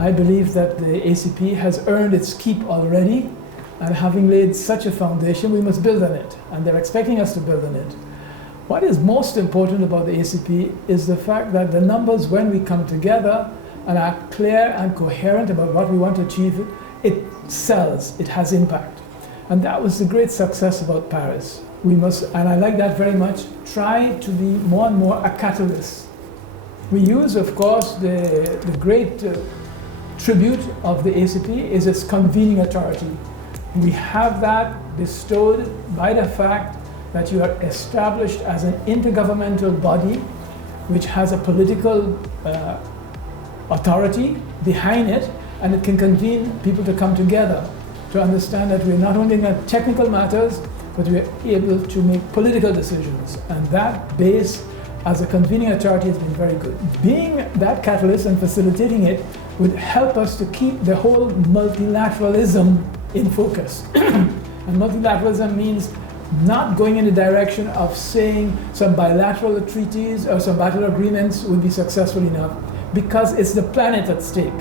I believe that the ACP has earned its keep already, and having laid such a foundation, we must build on it, and they're expecting us to build on it. What is most important about the ACP is the fact that the numbers, when we come together and are clear and coherent about what we want to achieve, it sells, it has impact. And that was the great success about Paris. We must, and I like that very much, try to be more and more a catalyst. We use, of course, the great tribute of the ACP is its convening authority. We have that bestowed by the fact that you are established as an intergovernmental body which has a political authority behind it, and it can convene people to come together to understand that we're not only in technical matters, but we're able to make political decisions. And that base as a convening authority has been very good. Being that catalyst and facilitating it would help us to keep the whole multilateralism in focus. And multilateralism means not going in the direction of saying some bilateral treaties or some bilateral agreements would be successful enough, because it's the planet at stake.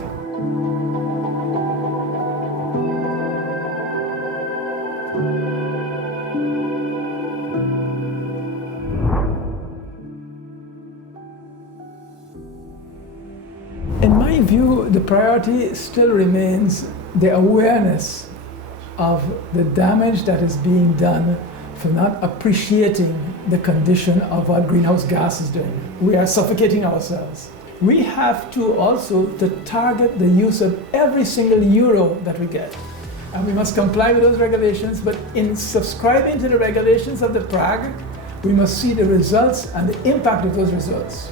In my view, the priority still remains the awareness of the damage that is being done for not appreciating the condition of what greenhouse gas is doing. We are suffocating ourselves. We have to also target the use of every single euro that we get. And we must comply with those regulations, but in subscribing to the regulations of the Prague, we must see the results and the impact of those results.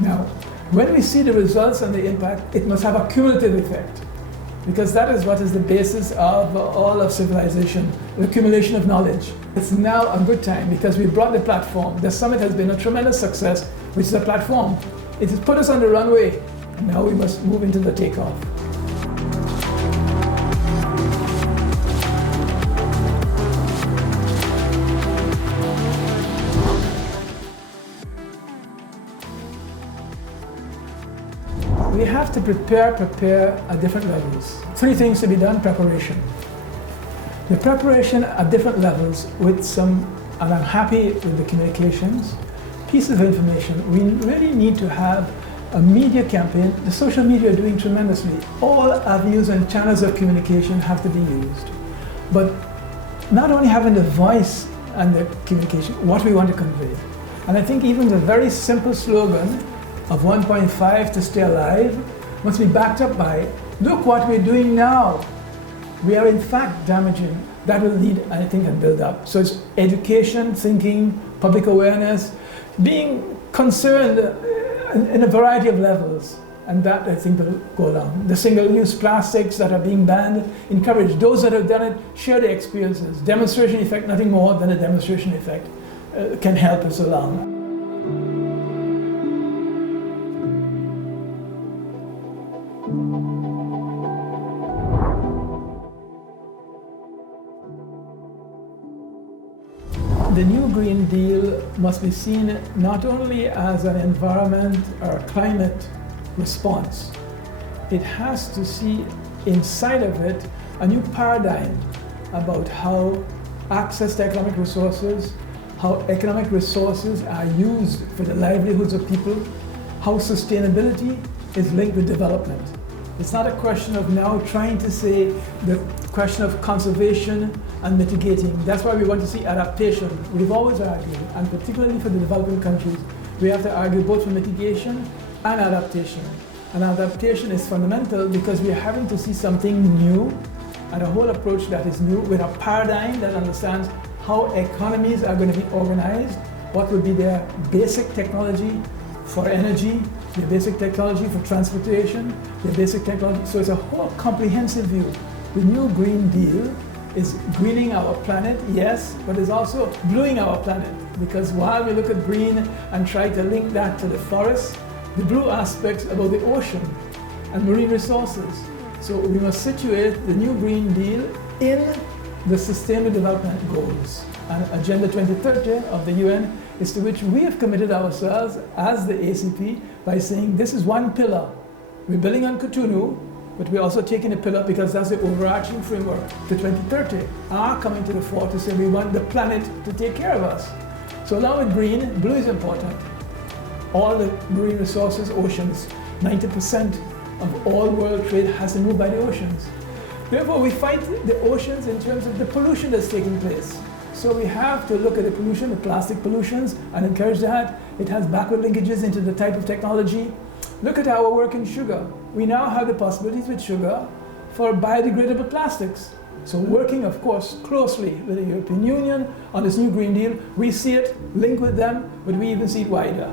Now, when we see the results and the impact, it must have a cumulative effect, because that is what is the basis of all of civilization, the accumulation of knowledge. It's now a good time because we brought the platform. The summit has been a tremendous success, which is a platform. It has put us on the runway, and now we must move into the takeoff. We have to prepare at different levels. 3 things to be done: preparation. The preparation at different levels with some, and I'm happy with the communications, pieces of information. We really need to have a media campaign. The social media are doing tremendously. All avenues and channels of communication have to be used. But not only having the voice and the communication, what we want to convey. And I think even the very simple slogan of 1.5 to stay alive must be backed up by, look what we're doing now. We are in fact damaging. That will lead, I think, and build up. So it's education, thinking, public awareness, being concerned in a variety of levels. And that, I think, will go along. The single-use plastics that are being banned, encourage those that have done it, share their experiences. Demonstration effect, nothing more than a demonstration effect, can help us along. The new Green Deal must be seen not only as an environment or a climate response. It has to see inside of it a new paradigm about how access to economic resources, how economic resources are used for the livelihoods of people, how sustainability is linked with development. It's not a question of now trying to say the question of conservation and mitigating. That's why we want to see adaptation. We've always argued, and particularly for the developing countries, we have to argue both for mitigation and adaptation. And adaptation is fundamental because we are having to see something new and a whole approach that is new with a paradigm that understands how economies are going to be organized, what will be their basic technology for energy, their basic technology for transportation, their basic technology. So it's a whole comprehensive view. The new Green Deal is greening our planet, yes, but it's also bluing our planet. Because while we look at green and try to link that to the forest, the blue aspects about the ocean and marine resources. So we must situate the new Green Deal in the Sustainable Development Goals. And Agenda 2030 of the UN is to which we have committed ourselves as the ACP by saying this is one pillar. We're building on Cotonou, but we're also taking a pillar because that's the overarching framework to 2030 are coming to the fore to say we want the planet to take care of us. So along with green, blue is important. All the marine resources, oceans, 90% of all world trade has to move by the oceans. Therefore, we fight the oceans in terms of the pollution that's taking place. So we have to look at the pollution, the plastic pollutions, and encourage that. It has backward linkages into the type of technology. Look at our work in sugar. We now have the possibilities with sugar for biodegradable plastics. So working, of course, closely with the European Union on this new Green Deal, we see it linked with them, but we even see it wider.